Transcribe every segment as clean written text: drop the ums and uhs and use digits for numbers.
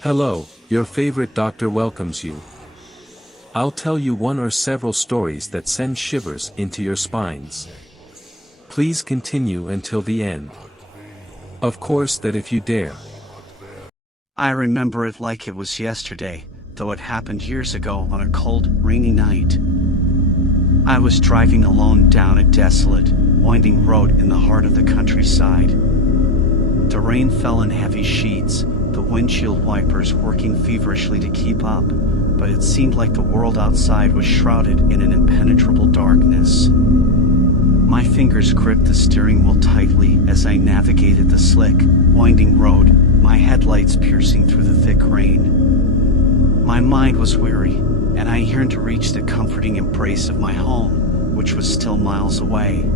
Hello, your favorite doctor welcomes you. I'll tell you one or several stories that send shivers into your spines. Please continue until the end. Of course that if you dare. I remember it like it was yesterday, though it happened years ago on a cold, rainy night. I was driving alone down a desolate, winding road in the heart of the countryside. The rain fell in heavy sheets, the windshield wipers working feverishly to keep up, but it seemed like the world outside was shrouded in an impenetrable darkness. My fingers gripped the steering wheel tightly as I navigated the slick, winding road, my headlights piercing through the thick rain. My mind was weary, and I yearned to reach the comforting embrace of my home, which was still miles away.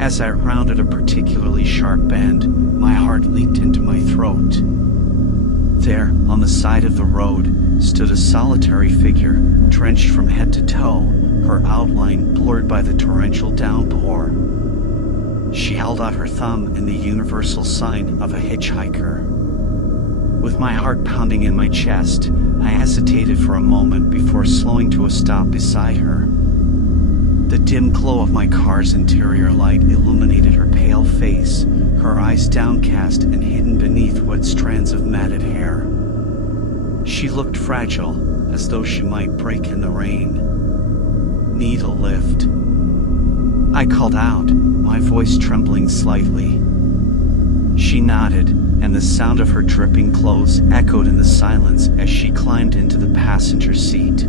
As I rounded a particularly sharp bend, my heart leaped into my throat. There, on the side of the road, stood a solitary figure, drenched from head to toe, her outline blurred by the torrential downpour. She held out her thumb in the universal sign of a hitchhiker. With my heart pounding in my chest, I hesitated for a moment before slowing to a stop beside her. The dim glow of my car's interior light illuminated her pale face, her eyes downcast and hidden beneath wet strands of matted hair. She looked fragile, as though she might break in the rain. "Need a lift?" I called out, my voice trembling slightly. She nodded, and the sound of her dripping clothes echoed in the silence as she climbed into the passenger seat.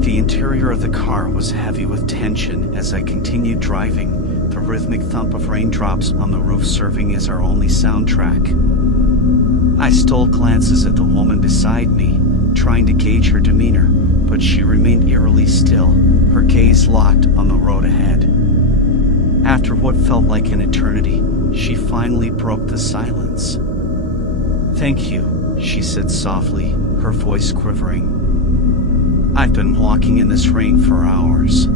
The interior of the car was heavy with tension as I continued driving, the rhythmic thump of raindrops on the roof serving as our only soundtrack. I stole glances at the woman beside me, trying to gauge her demeanor, but she remained eerily still, her gaze locked on the road ahead. After what felt like an eternity, she finally broke the silence. "Thank you," she said softly, her voice quivering. "I've been walking in this rain for hours.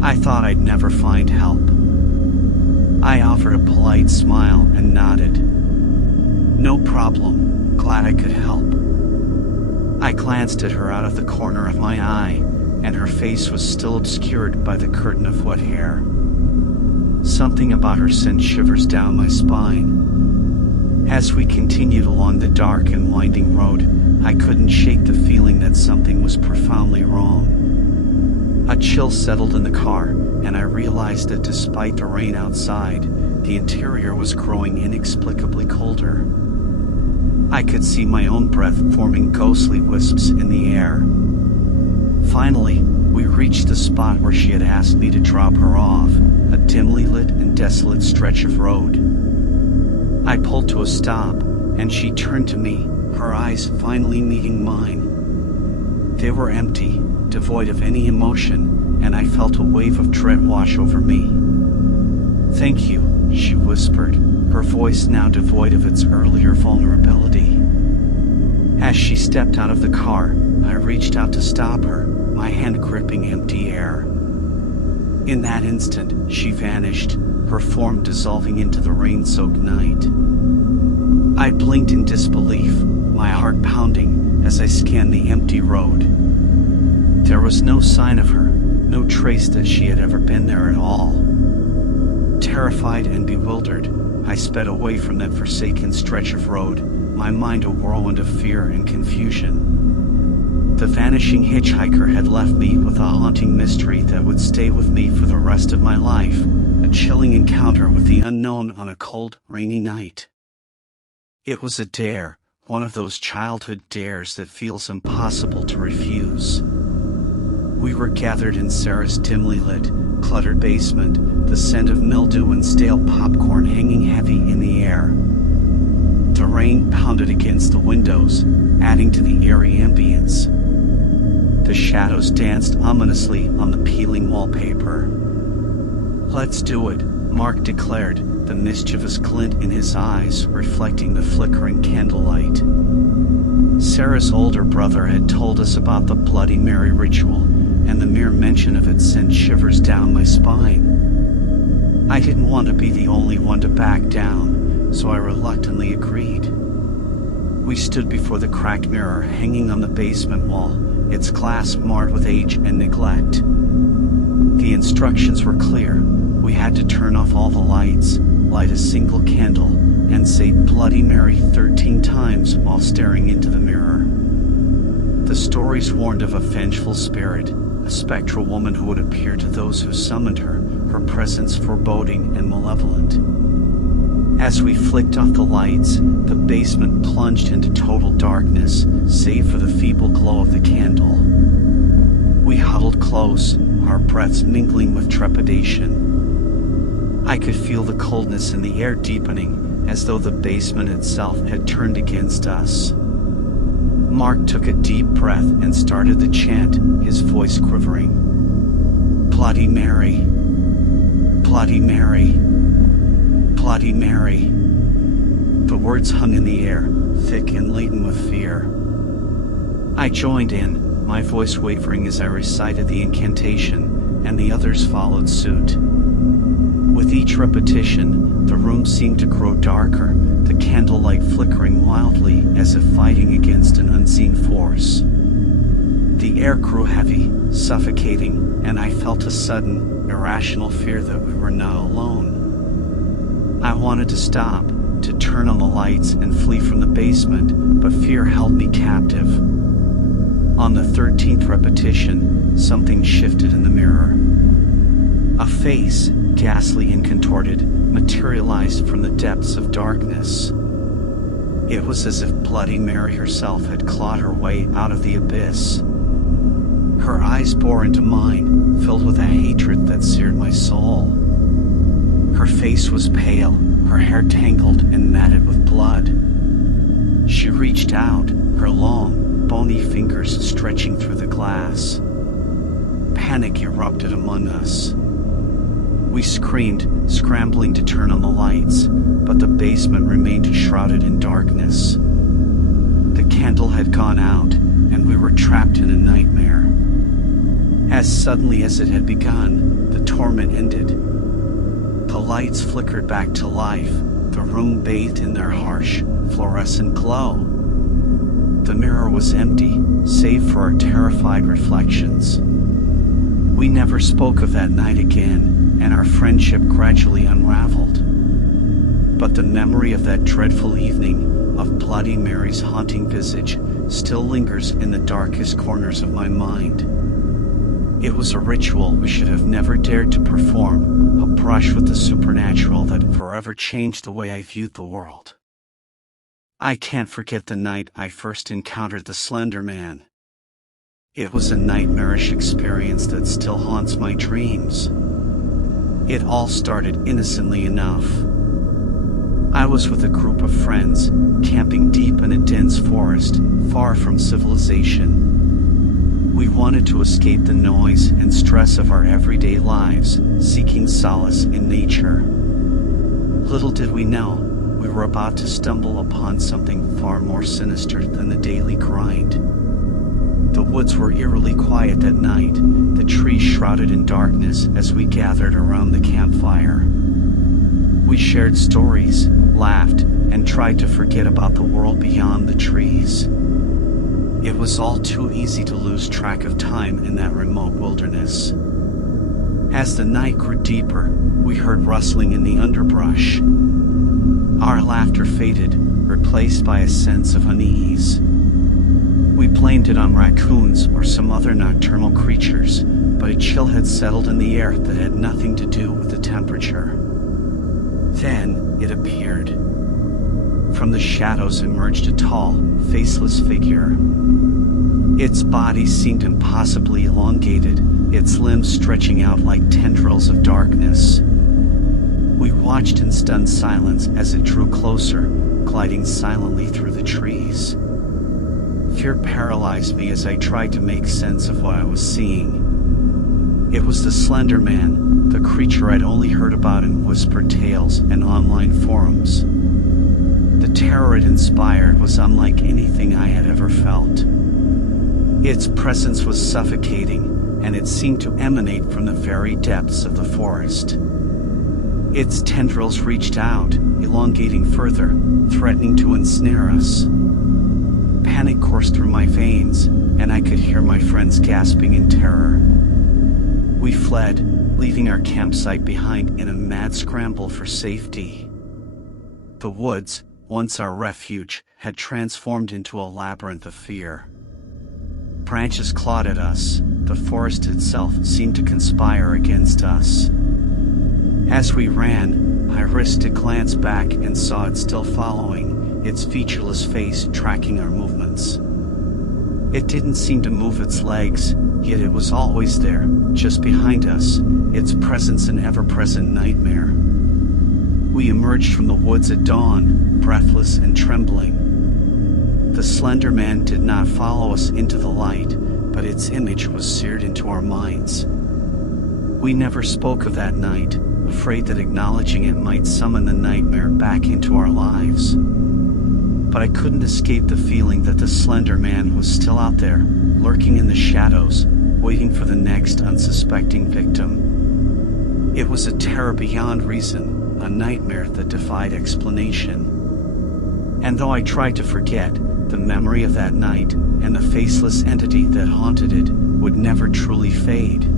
I thought I'd never find help." I offered a polite smile and nodded. "No problem, glad I could help." I glanced at her out of the corner of my eye, and her face was still obscured by the curtain of wet hair. Something about her sent shivers down my spine. As we continued along the dark and winding road, I couldn't shake the feeling that something was profoundly wrong. A chill settled in the car, and I realized that despite the rain outside, the interior was growing inexplicably colder. I could see my own breath forming ghostly wisps in the air. Finally, we reached the spot where she had asked me to drop her off, a dimly lit and desolate stretch of road. I pulled to a stop, and she turned to me, her eyes finally meeting mine. They were empty, devoid of any emotion, and I felt a wave of dread wash over me. "Thank you," she whispered, her voice now devoid of its earlier vulnerability. As she stepped out of the car, I reached out to stop her, my hand gripping empty air. In that instant, she vanished, her form dissolving into the rain-soaked night. I blinked in disbelief, my heart pounding as I scanned the empty road. There was no sign of her, no trace that she had ever been there at all. Terrified and bewildered, I sped away from that forsaken stretch of road, my mind a whirlwind of fear and confusion. The vanishing hitchhiker had left me with a haunting mystery that would stay with me for the rest of my life, a chilling encounter with the unknown on a cold, rainy night. It was a dare, one of those childhood dares that feels impossible to refuse. We were gathered in Sarah's dimly lit, cluttered basement, the scent of mildew and stale popcorn hanging heavy in the air. The rain pounded against the windows, adding to the eerie ambience. The shadows danced ominously on the peeling wallpaper. "Let's do it," Mark declared, the mischievous glint in his eyes reflecting the flickering candlelight. Sarah's older brother had told us about the Bloody Mary ritual, and the mere mention of it sent shivers down my spine. I didn't want to be the only one to back down, so I reluctantly agreed. We stood before the cracked mirror hanging on the basement wall, its glass marred with age and neglect. The instructions were clear. We had to turn off all the lights, light a single candle, and say Bloody Mary 13 times while staring into the mirror. The stories warned of a vengeful spirit, a spectral woman who would appear to those who summoned her presence foreboding and malevolent. As we flicked off the lights, the basement plunged into total darkness, save for the feeble glow of the candle. We huddled close, our breaths mingling with trepidation. I could feel the coldness in the air deepening, as though the basement itself had turned against us. Mark took a deep breath and started the chant, his voice quivering. Bloody Mary. Bloody Mary. Bloody Mary. The words hung in the air, thick and laden with fear. I joined in, my voice wavering as I recited the incantation, and the others followed suit. With each repetition, the room seemed to grow darker, the candlelight flickering wildly as if fighting against an unseen force. The air grew heavy, suffocating, and I felt a sudden, irrational fear that we were not alone. I wanted to stop, to turn on the lights and flee from the basement, but fear held me captive. On the 13th repetition, something shifted in the mirror. A face, ghastly and contorted, materialized from the depths of darkness. It was as if Bloody Mary herself had clawed her way out of the abyss. Her eyes bore into mine, filled with a hatred that seared my soul. Her face was pale, her hair tangled and matted with blood. She reached out, her long, bony fingers stretching through the glass. Panic erupted among us. We screamed, scrambling to turn on the lights, but the basement remained shrouded in darkness. The candle had gone out, and we were trapped in a nightmare. As suddenly as it had begun, the torment ended. The lights flickered back to life, the room bathed in their harsh, fluorescent glow. The mirror was empty, save for our terrified reflections. We never spoke of that night again, and our friendship gradually unraveled. But the memory of that dreadful evening, of Bloody Mary's haunting visage, still lingers in the darkest corners of my mind. It was a ritual we should have never dared to perform, a brush with the supernatural that forever changed the way I viewed the world. I can't forget the night I first encountered the Slender Man. It was a nightmarish experience that still haunts my dreams. It all started innocently enough. I was with a group of friends, camping deep in a dense forest, far from civilization. We wanted to escape the noise and stress of our everyday lives, seeking solace in nature. Little did we know, we were about to stumble upon something far more sinister than the daily grind. The woods were eerily quiet that night, the trees shrouded in darkness as we gathered around the campfire. We shared stories, laughed, and tried to forget about the world beyond the trees. It was all too easy to lose track of time in that remote wilderness. As the night grew deeper, we heard rustling in the underbrush. Our laughter faded, replaced by a sense of unease. We blamed it on raccoons or some other nocturnal creatures, but a chill had settled in the air that had nothing to do with the temperature. Then it appeared. From the shadows emerged a tall, faceless figure. Its body seemed impossibly elongated, its limbs stretching out like tendrils of darkness. We watched in stunned silence as it drew closer, gliding silently through the trees. Fear paralyzed me as I tried to make sense of what I was seeing. It was the Slender Man, the creature I'd only heard about in whispered tales and online forums. The terror it inspired was unlike anything I had ever felt. Its presence was suffocating, and it seemed to emanate from the very depths of the forest. Its tendrils reached out, elongating further, threatening to ensnare us. coursed through my veins, and I could hear my friends gasping in terror. We fled, leaving our campsite behind in a mad scramble for safety. The woods, once our refuge, had transformed into a labyrinth of fear. Branches clawed at us, the forest itself seemed to conspire against us. As we ran, I risked a glance back and saw it still following, its featureless face tracking our movements. It didn't seem to move its legs, yet it was always there, just behind us, its presence an ever-present nightmare. We emerged from the woods at dawn, breathless and trembling. The slender man did not follow us into the light, but its image was seared into our minds. We never spoke of that night, afraid that acknowledging it might summon the nightmare back into our lives. But I couldn't escape the feeling that the slender man was still out there, lurking in the shadows, waiting for the next unsuspecting victim. It was a terror beyond reason, a nightmare that defied explanation. And though I tried to forget, the memory of that night, and the faceless entity that haunted it, would never truly fade.